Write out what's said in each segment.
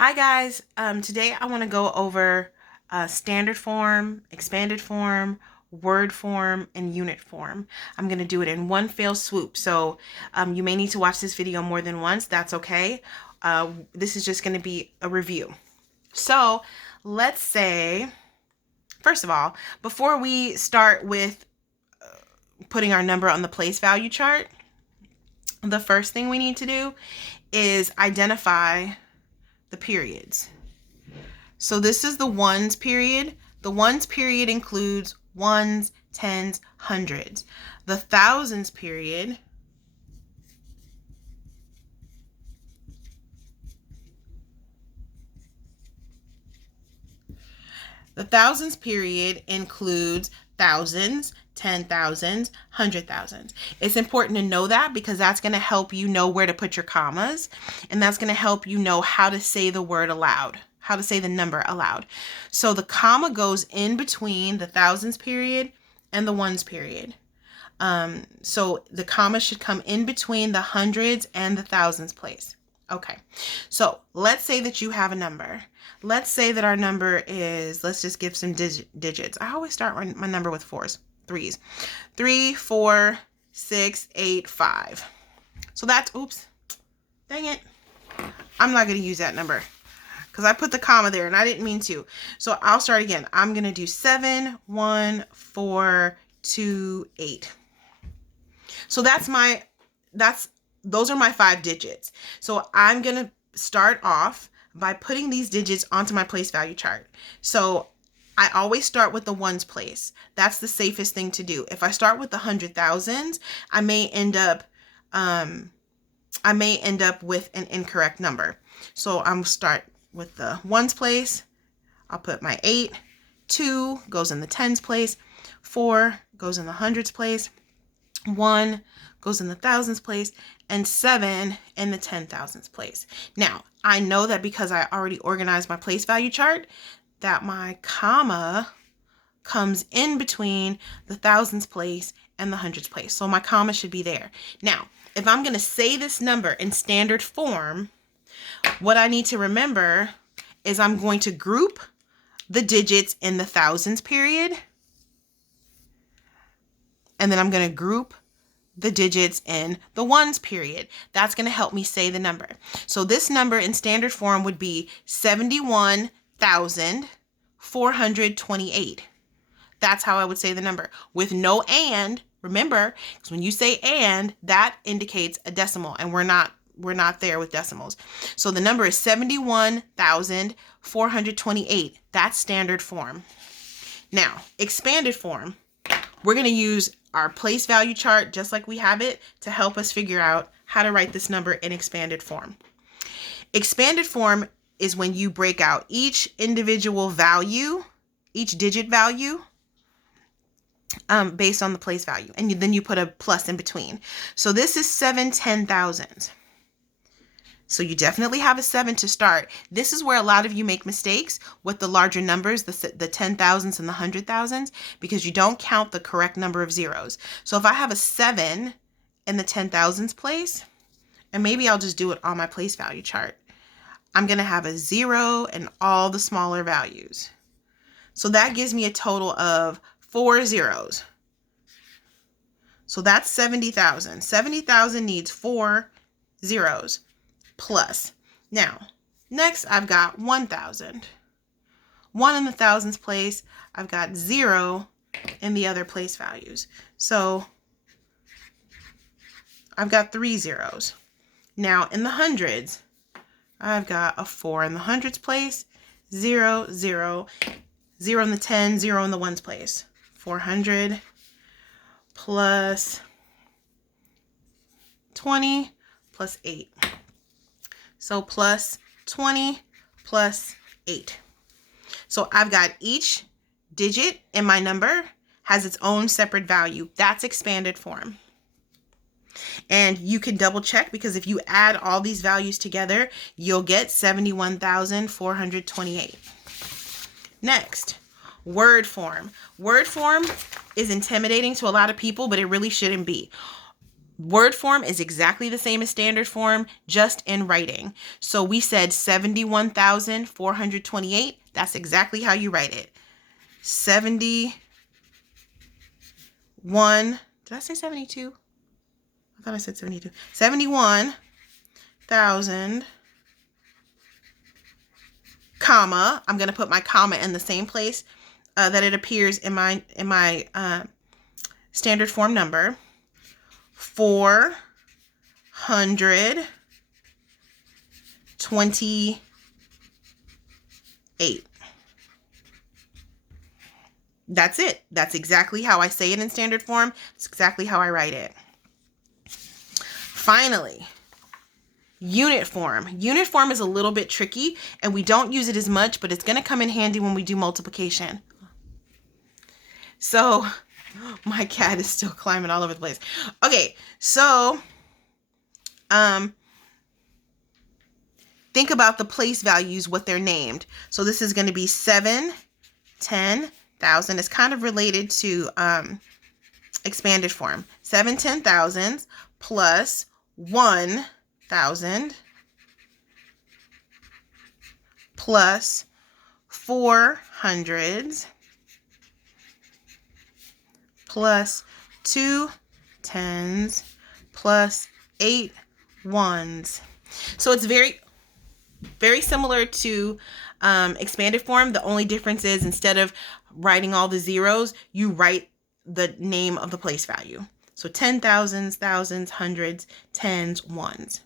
Hi guys, today I want to go over standard form, expanded form, word form, and unit form. I'm going to do it in one fell swoop, so you may need to watch this video more than once. That's okay. This is just going to be a review. So let's say, first of all, before we start with putting our number on the place value chart, the first thing we need to do is identify the periods. So this is the ones period. The ones period includes ones, tens, hundreds. The thousands period includes thousands, 10,000s, 100,000s. It's important to know that because that's going to help you know where to put your commas, and that's going to help you know how to say the word aloud, how to say the number aloud. So the comma goes in between the thousands period and the ones period. So the comma should come in between the hundreds and the thousands place. Okay, so let's say that you have a number. Let's say that our number is, let's just give some digits. I always start my number with threes. 3, 4, 6, 8, 5. So that's, oops, dang it. I'm not going to use that number because I put the comma there and I didn't mean to. So I'll start again. I'm going to do 7, 1, 4, 2, 8. So those are my 5 digits. So I'm going to start off by putting these digits onto my place value chart. So I always start with the ones place. That's the safest thing to do. If I start with the 100,000s, I may end up with an incorrect number. So I'm start with the ones place. I'll put my 8, 2 goes in the tens place, 4 goes in the hundreds place, 1 goes in the thousands place, and 7 in the 10,000s place. Now, I know that because I already organized my place value chart, that my comma comes in between the thousands place and the hundreds place. So my comma should be there. Now, if I'm going to say this number in standard form, what I need to remember is I'm going to group the digits in the thousands period, and then I'm going to group the digits in the ones period. That's going to help me say the number. So this number in standard form would be 71,428. That's how I would say the number with no and. Remember, because when you say and, that indicates a decimal, and we're not there with decimals. So the number is 71,428. That's standard form. Now, expanded form, we're going to use our place value chart just like we have it to help us figure out how to write this number in expanded form. Expanded form is when you break out each individual value, each digit value, based on the place value, and then you put a plus in between. So this is 7 10,000s. So you definitely have a 7 to start. This is where a lot of you make mistakes with the larger numbers, the 10,000s and the 100,000s, because you don't count the correct number of zeros. So if I have a 7 in the 10,000s place, and maybe I'll just do it on my place value chart, I'm going to have a 0 and all the smaller values. So that gives me a total of 4 zeros. So that's 70,000. 70,000 needs 4 zeros. Plus. Now, next I've got 1,000. 1 in the thousands place. I've got 0 in the other place values. So I've got 3 zeros. Now in the hundreds, I've got a 4 in the hundreds place, 0, 0, 0 in the 10, 0 in the ones place. 400 plus 20 plus 8. So plus 20 plus 8. So I've got each digit in my number has its own separate value. That's expanded form. And you can double check, because if you add all these values together, you'll get 71,428. Next, word form. Word form is intimidating to a lot of people, but it really shouldn't be. Word form is exactly the same as standard form, just in writing. So we said 71,428. That's exactly how you write it. 71. Did I say 72? I thought I said 72. 71,000, comma. I'm going to put my comma in the same place that it appears in my standard form number. 428. That's it. That's exactly how I say it in standard form. It's exactly how I write it. Finally, unit form. Unit form is a little bit tricky and we don't use it as much, but it's going to come in handy when we do multiplication. So my cat is still climbing all over the place. Okay, so think about the place values, what they're named. So this is going to be 7, 10, 1,000. It's kind of related to expanded form. 7 10,000s plus 1,000 plus 4 hundreds plus 2 tens plus 8 ones. So it's very similar to expanded form. The only difference is instead of writing all the zeros, you write the name of the place value. So 10,000s, thousands, hundreds, tens, ones.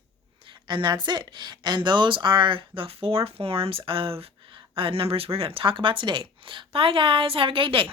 And that's it. And those are the 4 forms of numbers we're going to talk about today. Bye, guys. Have a great day.